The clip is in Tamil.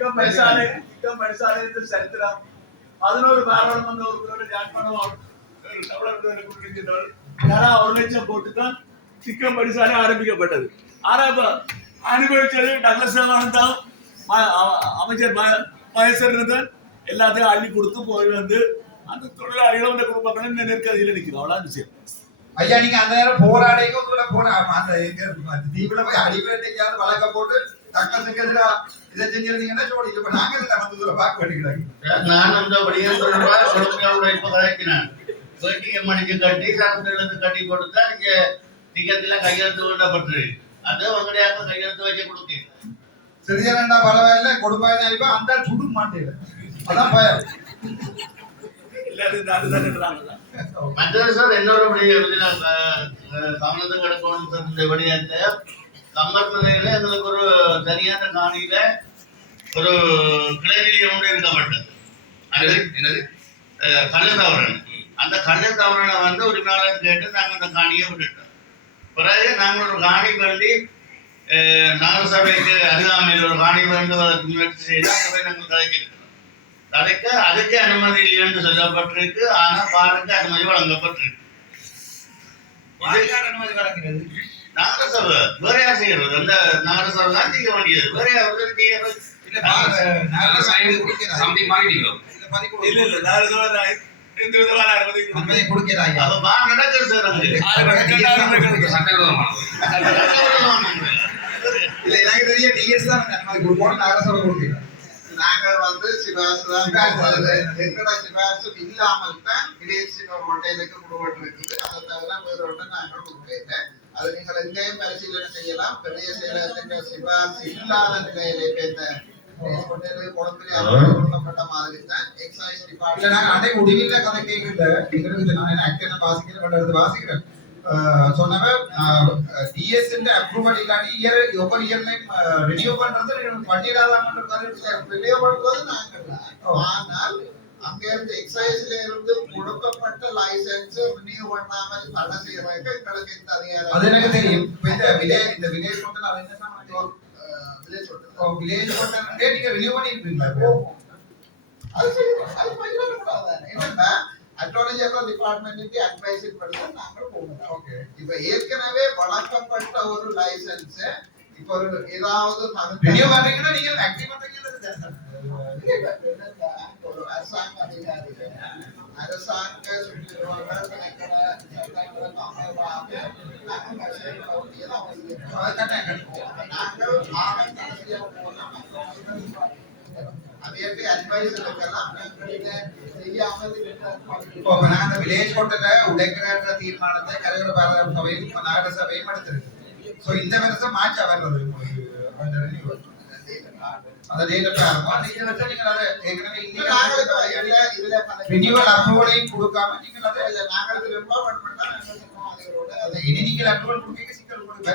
ചിക്കൻ പരിശാലയത്തിൽ ചരിത്രം 11 பாராளுமன்ற உறுப்பினர்கள் யாழ்ப்பாணம் தலா 1 லட்சம் போட்டுதான் சிக்கன் படிசாலை ஆரம்பிக்கப்பட்டது. அனுபவிச்சது டக்ளஸ் தேவானந்தம் அமைச்சர் மகேஸ்வரன் எல்லாத்தையும் அள்ளி கொடுத்து போய் வந்து அந்த தொழிலாளிகளும் இந்த குடும்பங்களும் இந்த நெருக்கடியில் நிற்கிறோம். அவ்வளவு விஷயம். ஐயா நீங்க அந்த நேரம் போராடிக்கும் போன அந்த தீவிர போய் அடிப்படையாவது வழக்க போட்டு டக்ளஸுக்கு எதிராக இதை செஞ்சிருந்தீங்கன்னா சோடி இப்ப நாங்க வந்து பார்க்க வேண்டிக்கிறாங்க. நான் அந்த இப்ப கலைக்கினேன் வேட்டியை மணிக்கு கட்டி சரத்திலிருந்து கட்டி போட்டுதான் நீங்க டிக்கெட்ல கையெழுத்து கொண்டப்பட்டு அது உங்களுடைய கையெழுத்து வச்சு கொடுத்தீங்க. சரியானண்டா பரவாயில்ல கொடுப்பாங்க அந்த சுடு மாட்டேன் அதான் பயம். மற்றது சார் இன்னொரு கவனத்தை கிடக்கணும் விடயத்தை கம்பர் நிலையில எங்களுக்கு ஒரு தனியான காணியில ஒரு கிளறியம் ஒன்று இருக்கப்பட்டது. அது என்னது கள்ளத்தவரன். அந்த கள்ளத்தவரனை வந்து உரிமையாளர் கேட்டு நாங்கள் அந்த காணியை விட்டுட்டோம். பிறகு நாங்கள் ஒரு காணி வேண்டி நகரசபைக்கு அருகாமையில் ஒரு காணி வேண்டுவதற்கு முயற்சி செய்து அங்கே போய் நாங்கள் கலைக்கிறோம். கலைக்க அதுக்கு அனுமதி இல்லை என்று சொல்லப்பட்டிருக்கு. ஆனால் பாருக்கு அனுமதி வழங்கப்பட்டிருக்கு. அனுமதி வழங்கிறது நகரசபை வேற யார் செய்யறது? அந்த நகரசபை தான் செய்ய வேண்டியது. வேற யாரும் செய்யறது நாங்கள் வந்து சிபாசு இல்லாமல் தான் ஹோட்டலுக்கு கொடுபட்டிருக்குது. அதை தவிர வேறு ஒன்று நாங்கள் கொடுக்கல. அது நீங்கள் எங்கேயும் பரிசீலனை செய்யலாம். பெரிய செயலகத்தின் சிபாசு இல்லாத நிலையிலே இந்த கொல்லப்பட்ட மாதிரி தான் எக்ஸைஸ் டிபார்ட்மெண்ட். நாங்கள் அன்றைக்கு முடிவில் கதை கேட்கல. நான் வாசிக்கிறேன் சொன்னவன் டிஎஸ் அப்ரூவல் இல்லாட்டி ஒவ்வொரு இயர்லையும் ரினியூ பண்றது ரினியூ பண்றது நாங்கள். ஆனால் அங்க இருந்து எக்ஸைஸ்ல இருந்து கொடுக்கப்பட்ட லைசன்ஸ் ரினியூ பண்ணாமல் தடை செய்யறதுக்கு எங்களுக்கு இந்த அதிகாரம். அது எனக்கு தெரியும். இந்த வில்லேஜ் கொண்டு அது என்ன வில்லேஜ் கொண்டு நீங்க ரினியூ பண்ணிருக்கீங்களா? அது சரி, அது பயிரக்கூடாது. என்னன்னா அட்வான்டேஜ் டிபார்ட்மெண்ட்டுக்கு அட்வைஸ் பண்ணி நாங்கள் போகணும். ஓகே, இப்ப ஏற்கனவே வழங்கப்பட்ட ஒரு லைசன்ஸ் இப்ப ஒரு ஏதாவது ரினியூ பண்றீங்கன்னா நீங்க ஆக்டிவ் பண்றீங்க. ஒரு அரசாங்க அதிகாரி அரசாங்க வில்லேஜ் கோட்டல உடைக்கிற தீர்மானத்தை கரையோர பாரத சபையும் நகர சபையும் எடுத்திருக்கு. சோ இந்த வருஷம் மாற்ற வர்றது அந்த டேட்டா இருக்கும். இந்த வருஷம் நீங்க அதை ஏற்கனவே ரினியூவல் அப்ரூவலையும் கொடுக்காம நீங்க அதை நாங்கள் திரும்ப பண்ணா இனி நீங்கள் அப்ரூவல் கொடுக்க சிக்கல் கொடுக்க